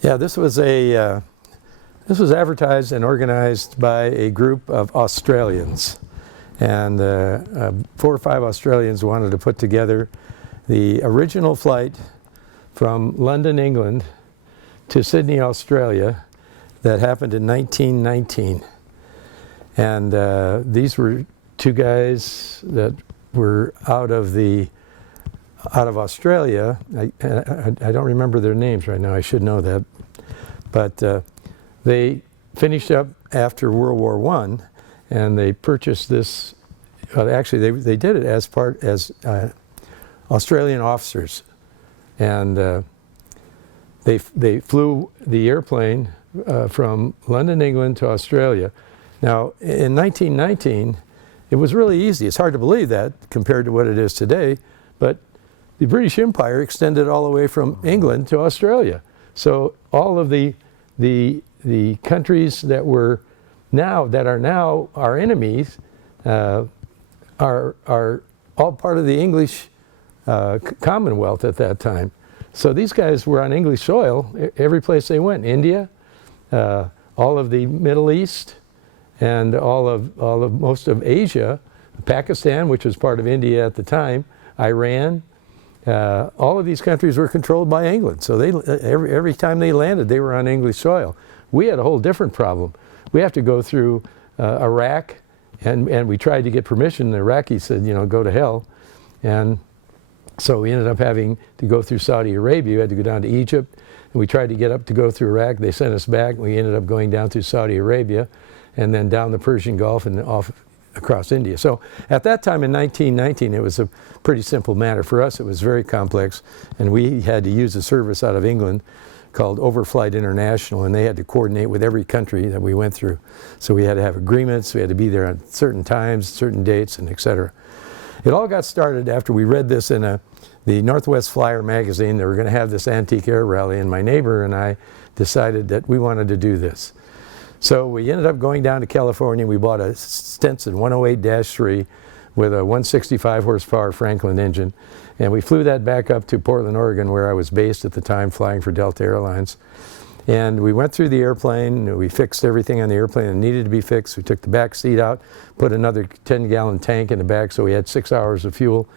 Yeah, this was advertised and organized by a group of Australians, and 4 or 5 Australians wanted to put together the original flight from London, England to Sydney, Australia that happened in 1919. And these were 2 guys that were out of Australia. I don't remember their names right now. I should know that. But they finished up after World War I, and they purchased this. Actually, they did it as Australian officers, and they flew the airplane from London, England to Australia. Now, in 1919, it was really easy. It's hard to believe that compared to what it is today, but the British Empire extended all the way from England to Australia. So all of the countries that are now our enemies are all part of the English Commonwealth at that time. So these guys were on English soil every place they went. India, all of the Middle East, and most of Asia, Pakistan, which was part of India at the time, Iran. All of these countries were controlled by England. So every time they landed, they were on English soil. We had a whole different problem. We have to go through Iraq, and we tried to get permission. The Iraqis said, go to hell. And so we ended up having to go through Saudi Arabia. We had to go down to Egypt, and we tried to get up to go through Iraq. They sent us back. We ended up going down through Saudi Arabia, and then down the Persian Gulf and off across India. So at that time in 1919, it was a pretty simple matter. For us, it was very complex, and we had to use a service out of England called Overflight International, and they had to coordinate with every country that we went through. So we had to have agreements. We had to be there on certain times, certain dates, and et cetera. It all got started after we read this in the Northwest Flyer magazine. They were going to have this antique air rally, and my neighbor and I decided that we wanted to do this. So we ended up going down to California. We bought a Stetson 108-3 with a 165 horsepower Franklin engine, and we flew that back up to Portland, Oregon, where I was based at the time, flying for Delta Airlines. And we went through the airplane. We fixed everything on the airplane that needed to be fixed. We took the back seat out, put another 10-gallon tank in the back, so we had 6 hours of fuel.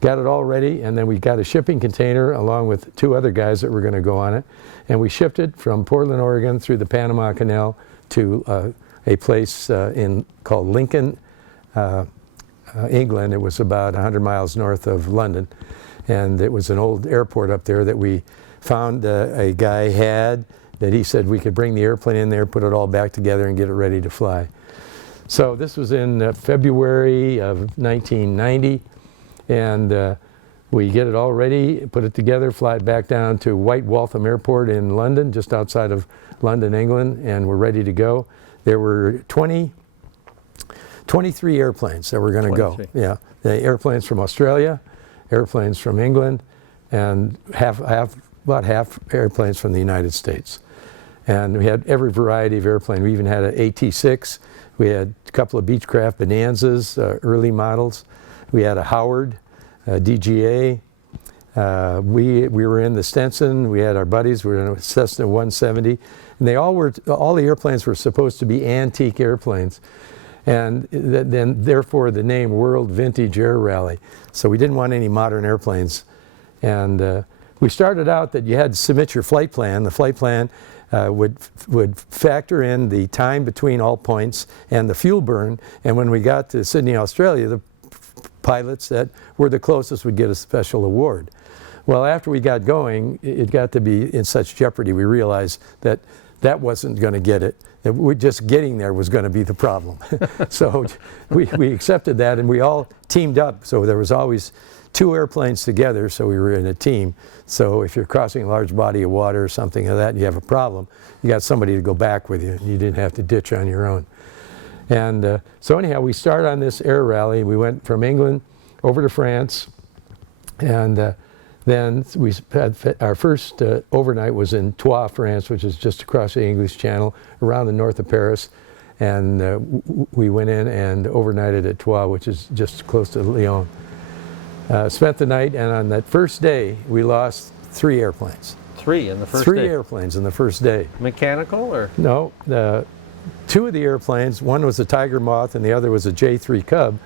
Got it all ready, and then we got a shipping container along with 2 other guys that were going to go on it. And we shipped it from Portland, Oregon, through the Panama Canal to a place called Lincoln, England. It was about 100 miles north of London, and it was an old airport up there that we found a guy had, that he said we could bring the airplane in there, put it all back together, and get it ready to fly. So this was in February of 1990, and we get it all ready, put it together, fly it back down to White Waltham Airport in London, just outside of London, England, and we're ready to go. There were 23 airplanes that were going to go. Yeah, the airplanes from Australia, airplanes from England, and about half airplanes from the United States. And we had every variety of airplane. We even had an AT-6. We had a couple of Beechcraft Bonanzas, early models. We had a Howard, DGA. We were in the Stetson. We had our buddies. We were in a Cessna 170. And all the airplanes were supposed to be antique airplanes. And then therefore the name World Vintage Air Rally. So we didn't want any modern airplanes. And we started out that you had to submit your flight plan. The flight plan would factor in the time between all points and the fuel burn. And when we got to Sydney, Australia, the pilots that were the closest would get a special award. Well, after we got going, it got to be in such jeopardy, we realized that wasn't going to get it. Just getting there was going to be the problem. So we accepted that, and we all teamed up. So there was always 2 airplanes together, so we were in a team. So if you're crossing a large body of water or something like that and you have a problem, you got somebody to go back with you. You didn't have to ditch on your own. And so anyhow, we started on this air rally. We went from England over to France, and then we had our first overnight was in Troyes, France, which is just across the English Channel, around the north of Paris. And we went in and overnighted at Troyes, which is just close to Lyon. Spent the night, and on that first day, we lost 3 airplanes. 3 in the first Three day? airplanes in the first day. Mechanical or? No, two of the airplanes, one was a Tiger Moth and the other was a J3 Cub,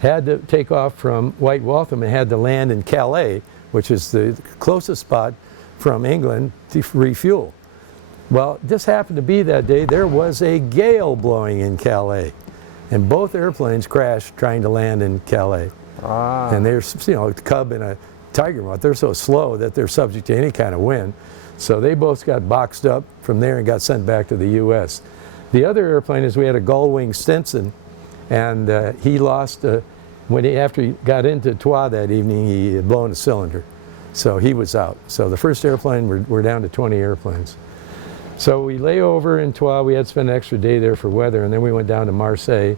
had to take off from White Waltham and had to land in Calais, which is the closest spot from England to refuel. Well, this happened to be that day there was a gale blowing in Calais, and both airplanes crashed trying to land in Calais. Ah. And there's, you know, a Cub and a Tiger Moth, they're so slow that they're subject to any kind of wind. So they both got boxed up from there and got sent back to the U.S. The other airplane is we had a Gullwing Stinson, and he lost, after he got into Troyes that evening, he had blown a cylinder. So he was out. So the first airplane, we're down to 20 airplanes. So we lay over in Troyes. We had to spend an extra day there for weather, and then we went down to Marseille,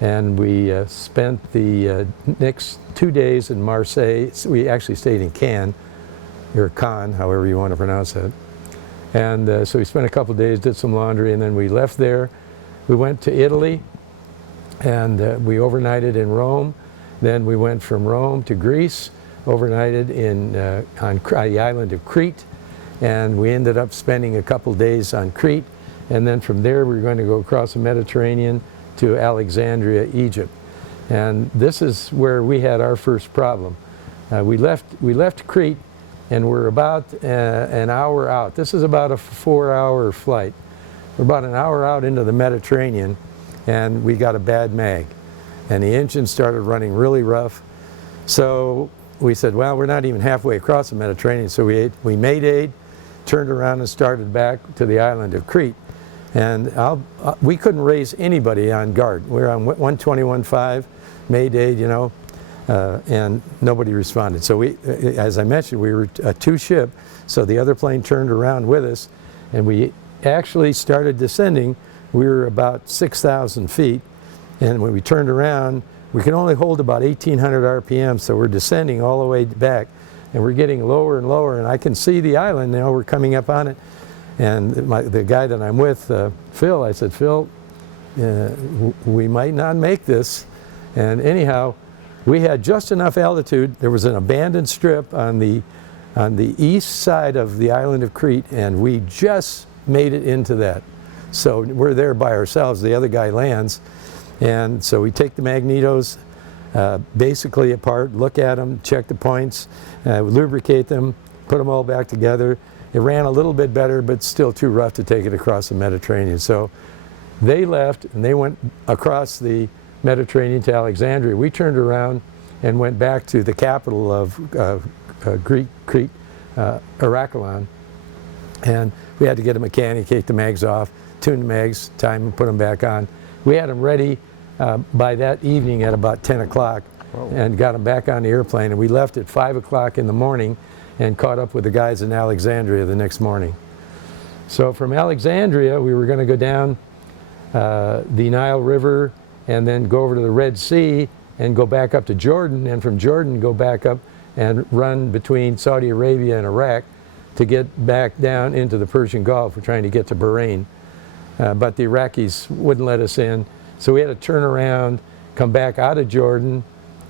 and we spent the next 2 days in Marseille. So we actually stayed in Cannes, or Cannes, however you want to pronounce it. And so we spent a couple days, did some laundry, and then we left there. We went to Italy, and we overnighted in Rome. Then we went from Rome to Greece, overnighted on the island of Crete, and we ended up spending a couple days on Crete. And then from there we were going to go across the Mediterranean to Alexandria, Egypt. And this is where we had our first problem. We left Crete, and we're about an hour out. This is about a 4-hour flight. We're about an hour out into the Mediterranean, and we got a bad mag. And the engine started running really rough. So we said, well, we're not even halfway across the Mediterranean. So we maydaid, turned around and started back to the island of Crete. And we couldn't raise anybody on guard. We were on 121.5, maydaid, you know, and nobody responded. So as I mentioned, we were a two-ship, so the other plane turned around with us, and we actually started descending. We were about 6,000 feet, and when we turned around, we could only hold about 1,800 RPM, so we're descending all the way back, and we're getting lower and lower, and I can see the island, you know, we're coming up on it. And the guy that I'm with, Phil, I said, Phil, we might not make this. And anyhow, we had just enough altitude. There was an abandoned strip on the east side of the island of Crete, and we just made it into that. So we're there by ourselves. The other guy lands. And so we take the magnetos basically apart, look at them, check the points, lubricate them, put them all back together. It ran a little bit better, but still too rough to take it across the Mediterranean. So they left, and they went across the Mediterranean to Alexandria. We turned around and went back to the capital of Crete, Heraklion. And we had to get a mechanic, take the mags off, tune the mags, time and put them back on. We had them ready by that evening at about 10 o'clock and got them back on the airplane. And we left at 5 o'clock in the morning and caught up with the guys in Alexandria the next morning. So from Alexandria, we were going to go down the Nile River and then go over to the Red Sea and go back up to Jordan, and from Jordan go back up and run between Saudi Arabia and Iraq to get back down into the Persian Gulf. We're trying to get to Bahrain. But the Iraqis wouldn't let us in. So we had to turn around, come back out of Jordan,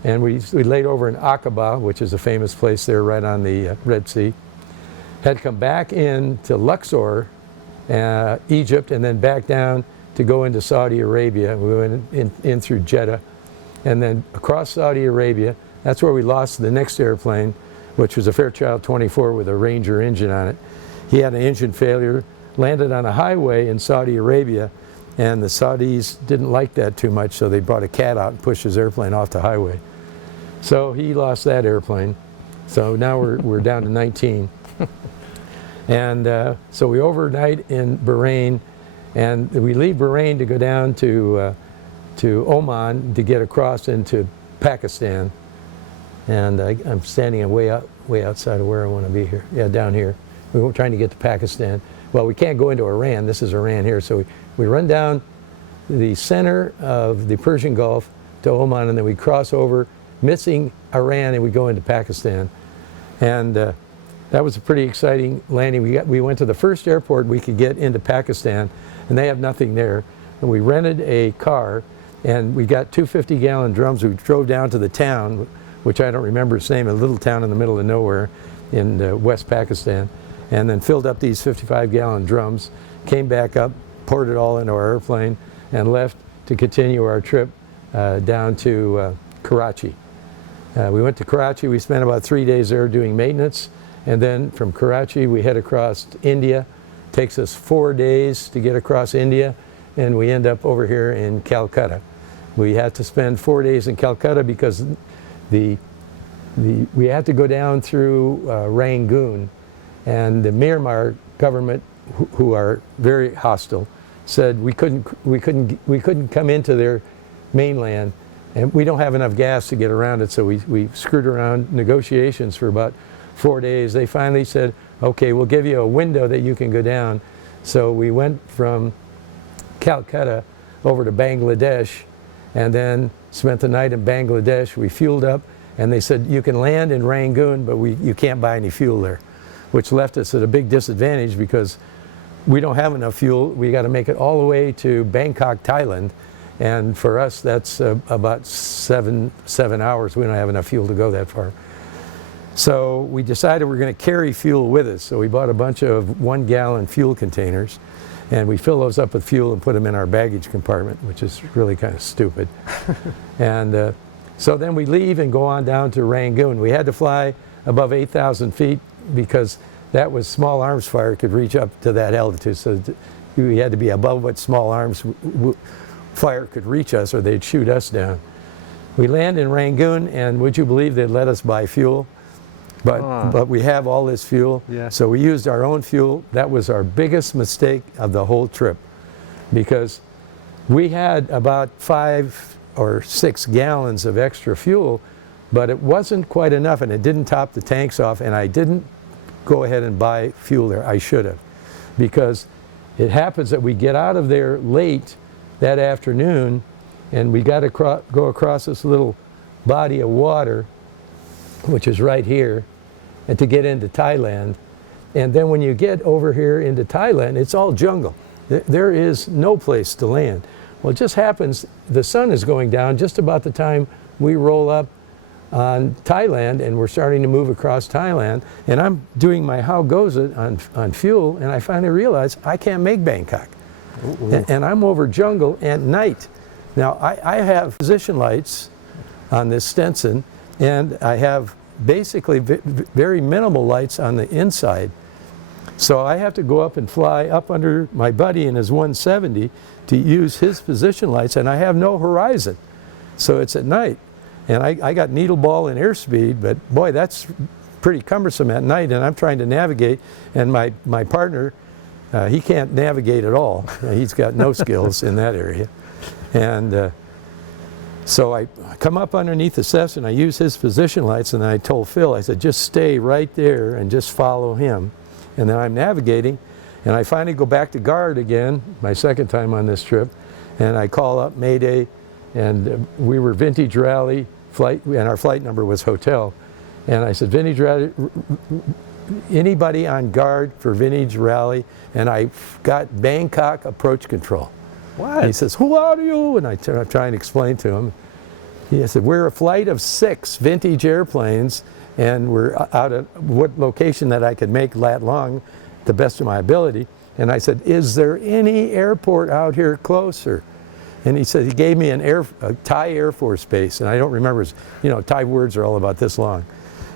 and we laid over in Aqaba, which is a famous place there right on the Red Sea. Had to come back in to Luxor, Egypt, and then back down to go into Saudi Arabia. We went in through Jeddah, and then across Saudi Arabia. That's where we lost the next airplane, which was a Fairchild 24 with a Ranger engine on it. He had an engine failure, landed on a highway in Saudi Arabia, and the Saudis didn't like that too much, so they brought a cat out and pushed his airplane off the highway. So he lost that airplane. So now we're down to 19. And so we overnight in Bahrain, and we leave Bahrain to go down to Oman to get across into Pakistan. And I'm standing way outside of where I want to be here. Yeah, down here. We're trying to get to Pakistan. Well, we can't go into Iran. This is Iran here. So we run down the center of the Persian Gulf to Oman, and then we cross over, missing Iran, and we go into Pakistan. And that was a pretty exciting landing. We went to the first airport we could get into Pakistan, and they have nothing there. And we rented a car, and we got 2 50-gallon drums. We drove down to the town, which I don't remember its name, a little town in the middle of nowhere in West Pakistan. and then filled up these 55-gallon drums, came back up, poured it all into our airplane, and left to continue our trip down to Karachi. We went to Karachi, we spent about 3 days there doing maintenance, and then from Karachi we head across India. Takes us 4 days to get across India, and we end up over here in Calcutta. We had to spend 4 days in Calcutta because we had to go down through Rangoon, and the Myanmar government, who are very hostile, said we couldn't come into their mainland, and we don't have enough gas to get around it. So we screwed around negotiations for about 4 days. They finally said, okay, we'll give you a window that you can go down. So we went from Calcutta over to Bangladesh, and then spent the night in Bangladesh. We fueled up, and they said you can land in Rangoon, but you can't buy any fuel there, which left us at a big disadvantage because we don't have enough fuel. We got to make it all the way to Bangkok, Thailand, and for us that's about seven hours. We don't have enough fuel to go that far. So we decided we're going to carry fuel with us. So we bought a bunch of 1-gallon fuel containers, and we fill those up with fuel and put them in our baggage compartment, which is really kind of stupid. And so then we leave and go on down to Rangoon. We had to fly above 8,000 feet because that was small arms fire could reach up to that altitude. So we had to be above what small arms fire could reach us, or they'd shoot us down. We land in Rangoon, and would you believe they'd let us buy fuel? But we have all this fuel, yeah. So we used our own fuel. That was our biggest mistake of the whole trip, because we had about 5 or 6 gallons of extra fuel, but it wasn't quite enough, and it didn't top the tanks off, and I didn't go ahead and buy fuel there. I should have, because it happens that we get out of there late that afternoon, and we got to go across this little body of water, which is right here, and to get into Thailand. And then when you get over here into Thailand, it's all jungle. There is no place to land. Well, it just happens the sun is going down just about the time we roll up on Thailand, and we're starting to move across Thailand, and I'm doing my how goes it on fuel, and I finally realize I can't make Bangkok. And I'm over jungle at night. Now I have position lights on this Stenson, and I have basically very minimal lights on the inside. So I have to go up and fly up under my buddy in his 170 to use his position lights, and I have no horizon. So it's at night. And I got needle ball and airspeed, but boy, that's pretty cumbersome at night, and I'm trying to navigate, and my partner, he can't navigate at all. He's got no skills in that area. And so I come up underneath the Cessna, and I use his position lights, and I told Phil, I said, just stay right there and just follow him. And then I'm navigating, and I finally go back to guard again, my second time on this trip, and I call up Mayday, and we were Vintage Rally flight, and our flight number was Hotel. And I said, Vintage Rally, anybody on guard for Vintage Rally? And I got Bangkok approach control. What? And he says, who are you? And I try and explain to him. He said, we're a flight of 6 vintage airplanes, and we're out at what location that I could make that long, the best of my ability. And I said, is there any airport out here closer? And he said, he gave me a Thai Air Force base, and I don't remember, Thai words are all about this long.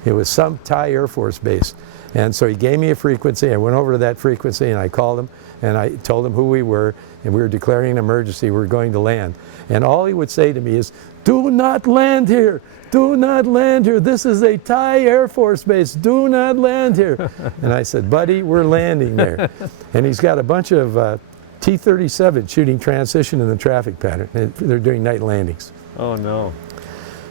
It was some Thai Air Force base. And so he gave me a frequency. I went over to that frequency, and I called him, and I told him who we were, and we were declaring an emergency. We were going to land. And all he would say to me is, do not land here. Do not land here. This is a Thai Air Force base. Do not land here. And I said, buddy, we're landing there. And he's got a bunch of T-37 shooting transition in the traffic pattern. And they're doing night landings. Oh, no.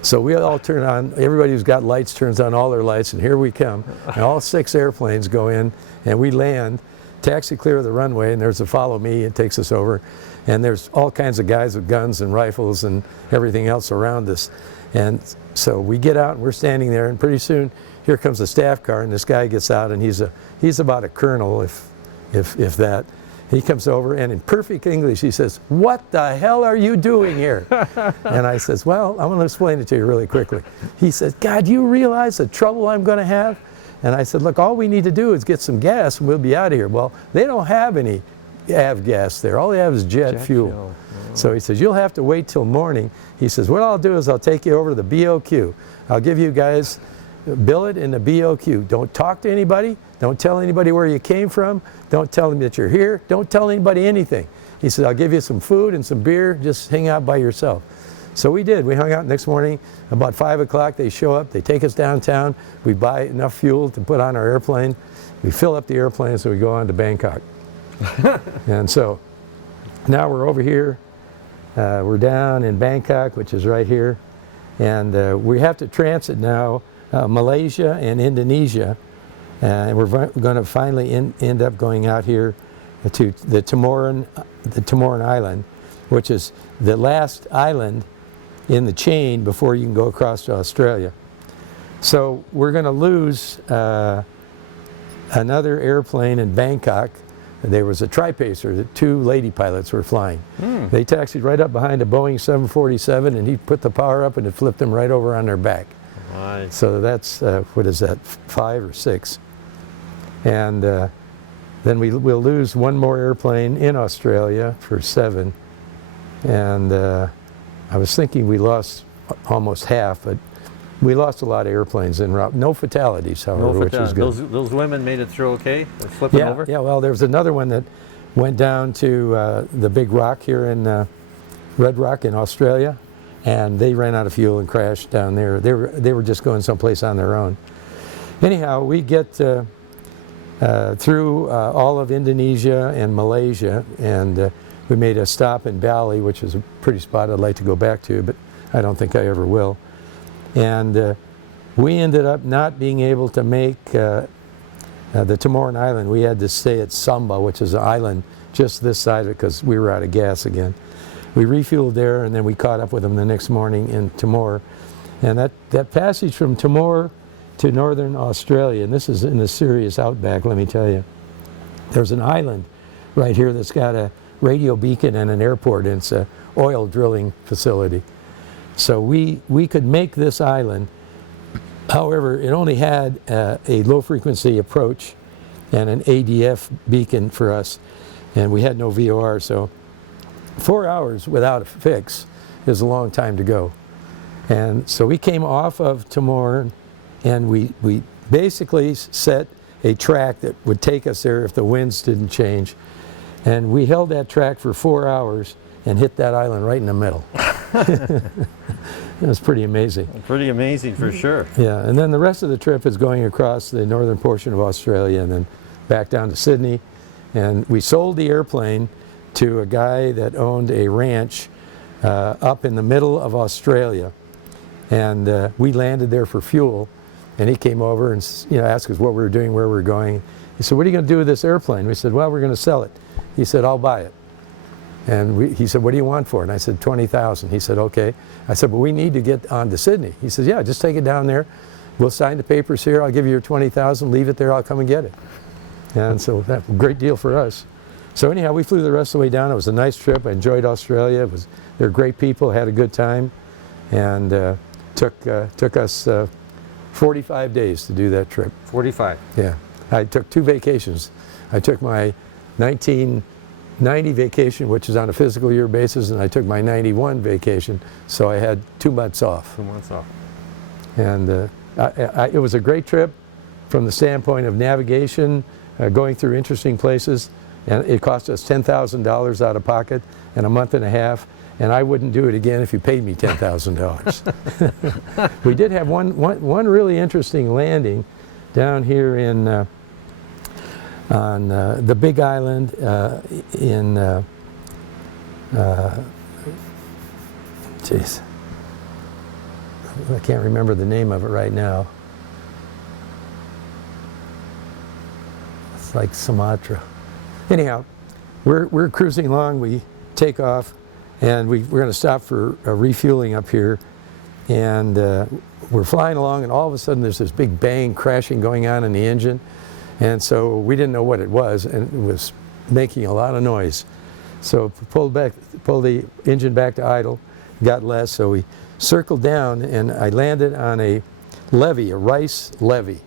So we all turn on, everybody who's got lights turns on all their lights, and here we come. And all 6 airplanes go in, and we land, taxi clear of the runway, and there's a follow me, it takes us over. And there's all kinds of guys with guns and rifles and everything else around us. And so we get out, and we're standing there, and pretty soon, here comes a staff car, and this guy gets out, and he's about a colonel, if that. He comes over, and in perfect English, he says, what the hell are you doing here? And I says, well, I'm going to explain it to you really quickly. He says, God, do you realize the trouble I'm going to have? And I said, look, all we need to do is get some gas and we'll be out of here. Well, they don't have any avgas there. All they have is jet fuel. Oh. So he says, you'll have to wait till morning. He says, what I'll do is I'll take you over to the BOQ. I'll give you guys a billet in the BOQ. Don't talk to anybody. Don't tell anybody where you came from. Don't tell them that you're here. Don't tell anybody anything. He said, I'll give you some food and some beer. Just hang out by yourself. So we did. We hung out next morning. About 5 o'clock, they show up. They take us downtown. We buy enough fuel to put on our airplane. We fill up the airplane, so we go on to Bangkok. And so now we're over here. We're down in Bangkok, which is right here. And we have to transit now Malaysia and Indonesia. And we're going to finally end up going out here to the Timoran Island, which is the last island in the chain before you can go across to Australia. So we're going to lose another airplane in Bangkok. There was a tripacer that 2 lady pilots were flying. They taxied right up behind a Boeing 747, and he put the power up and it flipped them right over on their back. Nice. So that's, what is that, 5 or 6. And then we'll lose one more airplane in Australia for 7. And I was thinking we lost almost half, but we lost a lot of airplanes en route. No fatalities, however, which is good. Those women made it through okay? They're flipping over? Yeah, well, there was another one that went down to the Big Rock here in Red Rock in Australia, and they ran out of fuel and crashed down there. They were just going someplace on their own. Anyhow, we get through all of Indonesia and Malaysia, and we made a stop in Bali, which is a pretty spot I'd like to go back to, but I don't think I ever will. And we ended up not being able to make the Timoran Island. We had to stay at Samba, which is an island just this side of it, because we were out of gas again. We refueled there, and then we caught up with them the next morning in Timor. And that passage from Timor to northern Australia, and this is in the serious outback, let me tell you. There's an island right here that's got a radio beacon and an airport, and it's an oil drilling facility. So we could make this island. However, it only had a low frequency approach and an ADF beacon for us, and we had no VOR, so 4 hours without a fix is a long time to go. And so we came off of Timor, and we basically set a track that would take us there if the winds didn't change. And we held that track for 4 hours and hit that island right in the middle. It was pretty amazing. Pretty amazing for sure. Yeah, and then the rest of the trip is going across the northern portion of Australia and then back down to Sydney. And we sold the airplane to a guy that owned a ranch up in the middle of Australia. And we landed there for fuel. And he came over and asked us what we were doing, where we were going. He said, what are you going to do with this airplane? We said, well, we're going to sell it. He said, I'll buy it. And he said, what do you want for it? And I said, $20,000. He said, okay. I said, but we need to get on to Sydney. He says, yeah, just take it down there. We'll sign the papers here. I'll give you your $20,000. Leave it there. I'll come and get it. And so that was a great deal for us. So anyhow, we flew the rest of the way down. It was a nice trip. I enjoyed Australia. They're great people. Had a good time. And took us 45 days to do that trip. 45? Yeah. I took 2 vacations. I took my 1990 vacation, which is on a physical year basis, and I took my 91 vacation, so I had 2 months off. 2 months off. And it was a great trip from the standpoint of navigation, going through interesting places, and it cost us $10,000 out of pocket in a month and a half, and I wouldn't do it again if you paid me $10,000. We did have one really interesting landing down here in on the Big Island in geez, I can't remember the name of it right now. It's like Sumatra. Anyhow, we're cruising along. We take off, and we're going to stop for refueling up here, and we're flying along, and all of a sudden there's this big bang crashing going on in the engine. And so we didn't know what it was, and it was making a lot of noise. So pulled the engine back to idle, got less, so we circled down, and I landed on a levee, a rice levee.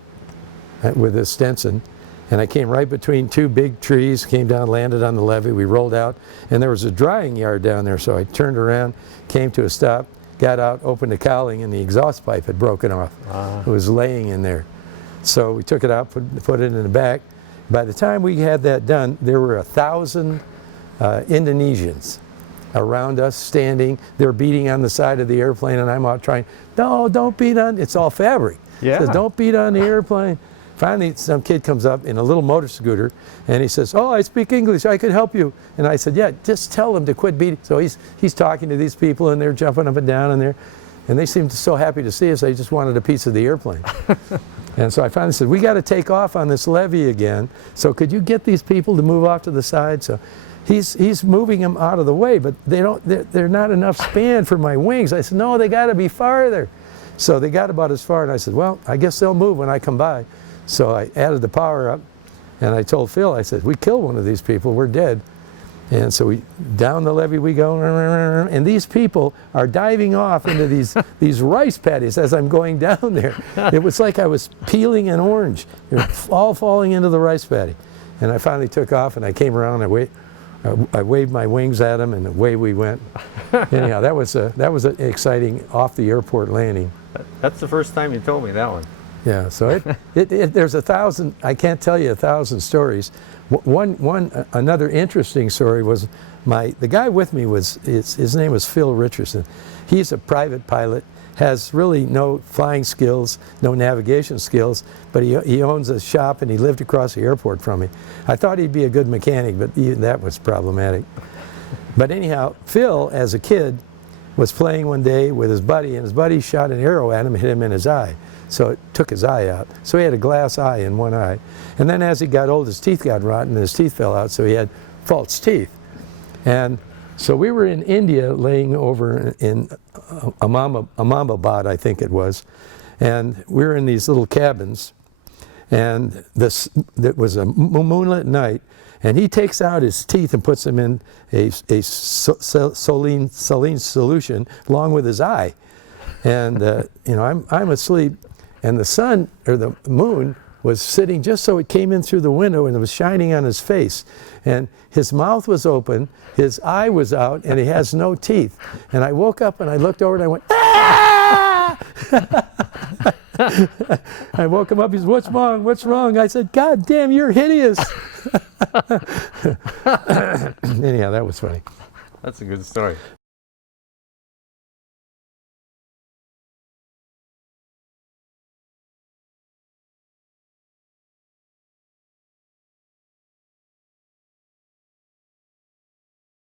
with this Stetson. And I came right between two big trees, came down, landed on the levee. We rolled out, and there was a drying yard down there. So I turned around, came to a stop, got out, opened the cowling, and the exhaust pipe had broken off. It was laying in there. So we took it out, put it in the back. By the time we had that done, there were 1,000 Indonesians around us standing. They're beating on the side of the airplane, and I'm out trying, no, don't beat on, it's all fabric. Yeah. Says, don't beat on the airplane. Finally, some kid comes up in a little motor scooter, and he says, oh, I speak English, I could help you. And I said, yeah, just tell them to quit beating. So he's talking to these people, and they're jumping up and down, and they seemed so happy to see us, they just wanted a piece of the airplane. And so I finally said, we got to take off on this levee again, so could you get these people to move off to the side? So he's moving them out of the way, but they're not enough span for my wings. I said, no, they got to be farther. So they got about as far, and I said, well, I guess they'll move when I come by. So I added the power up, and I told Phil, I said, we killed one of these people, we're dead. And so down the levee we go, and these people are diving off into these rice paddies as I'm going down there. It was like I was peeling an orange. They were all falling into the rice paddy. And I finally took off, and I came around, I waved my wings at them, and away we went. Anyhow, that was an exciting off-the-airport landing. That's the first time you told me that one. Yeah, so there's 1,000, I can't tell you 1,000 stories. Another interesting story was the guy with me his name was Phil Richardson. He's a private pilot, has really no flying skills, no navigation skills, but he owns a shop, and he lived across the airport from me. I thought he'd be a good mechanic, but even that was problematic. But anyhow, Phil, as a kid, was playing one day with his buddy, and his buddy shot an arrow at him and hit him in his eye. So it took his eye out. So he had a glass eye in one eye. And then as he got old, his teeth got rotten and his teeth fell out, so he had false teeth. And so we were in India, laying over in Ahmedabad, I think it was, and we were in these little cabins, and it was a moonlit night, and he takes out his teeth and puts them in a saline solution along with his eye. And I'm asleep, and the sun, or the moon, was sitting just so it came in through the window, and it was shining on his face. And his mouth was open, his eye was out, and he has no teeth. And I woke up, and I looked over, and I went, ah! I woke him up, he said, what's wrong, what's wrong? I said, God damn, you're hideous. Anyhow, that was funny. That's a good story.